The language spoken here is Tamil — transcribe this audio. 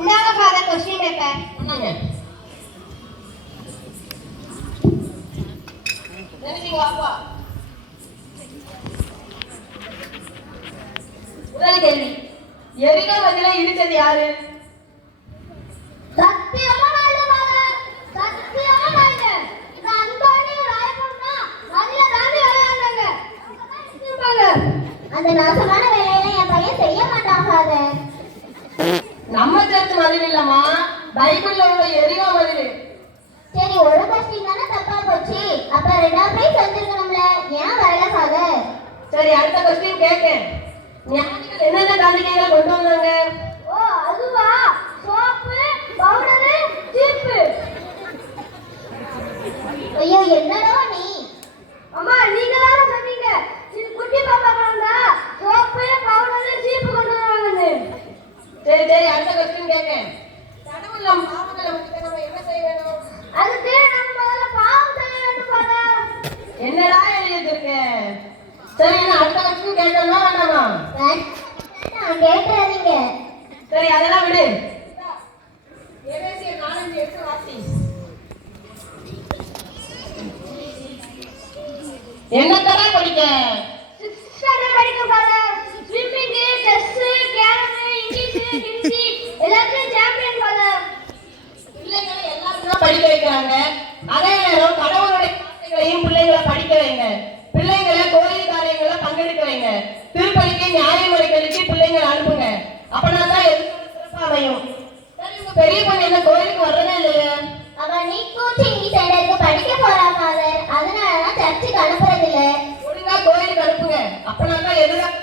இந்தாங்க ஃபாதர் क्वेश्चन பேப்பர். என்னங்க நீங்க வாப்பா. முதல் கேள்வி, எரிகோ மதிலை இடிச்சது யாரு? சத்தியமா இல்ல ஃபாதர், சத்தியமா இல்ல. இந்த அந்தோணி ராயப்பண்ணா மதில தாண்டி விளையாடுறாங்க. அந்த நாசமான வேலையெல்லாம் என் பையன் செய்ய மாட்டான் ஃபாதர். நம்ம சேர்த்து மதில் இல்லம்மா, பைபிள்ல உள்ள எரிகோ மதில். சரி, ஒரு கொஸ்டின் தானே தப்பா போச்சு, அப்ப ரெண்டாவது பிரைஸ் வந்திருக்கணும்ல, ஏன் வரல ஃபாதர்? சரி, அடுத்த கொஸ்டின் கேட்கேன். ஞானிகள் என்னென்ன காணிக்கைகளை கொண்டு வந்தாங்க? ஓ அதுவா, சோப்பு, பவுடர், சீப்பு. ஐயோ என்னடா நீ? அம்மா நீங்க தான சொன்னீங்க இது குட்டி பாப்பா கொண்டா சோப்பு, பவுடர், சீப்பு கொண்டு வராங்கன்னு. சரி சரி, அடுத்த கொஸ்டின் கேட்கேன். கடவுள் நம் பாவங்களை மன்னிக்க நம்ம என்ன செய்ய வேணும்? அதுக்கு நம்ம முதல்ல பாவம் செய்ய வேண்டும் ஃபாதர். என்னடா எழுதிருக்க? சரி, நான் அடுத்த கொஸ்டின் கேட்கணுமா வேண்டாமா? நான் கேட்கறீங்க. சரி, அதெல்லாம் விடு. எபேசியர் 4:8 வாசி. என்னத்தடா படிக்க? 6th ஸ்டாண்டர்ட் படிக்க father. Swimming, chess, carrom, English, Hindi எல்லாத்தையும் சாம்பியன் ஃபாதர். பிள்ளைகளை எல்லாரும் படிக்க வைக்கிறாங்க. அதே நேரம் கடவுளுடைய வார்த்தைகளையும் பிள்ளைகளை படிக்க வைங்க. பிள்ளைங்களை கோயில் காரியங்களை பங்கெடுக்க வைங்க. திருப்பலிக்கு நியாயமுறைகளுக்கு பிள்ளைங்களை அனுப்புங்க. அப்பனா தான் எதிர்காலம் சிறப்பா அமையும். சரி, உங்க பெரிய பொண்ணு என்ன கோயிலுக்கு வர்றதே இல்லையா? அவ நீட் கோச்சிங் சென்டருக்கு படிக்க போறா ஃபாதர், அதனால தான் சர்ச்சுக்கு அனுப்புறது இல்ல. ஒழுங்கா கோயிலுக்கு அனுப்புங்க. அப்பனா தான் எதிர்காலம்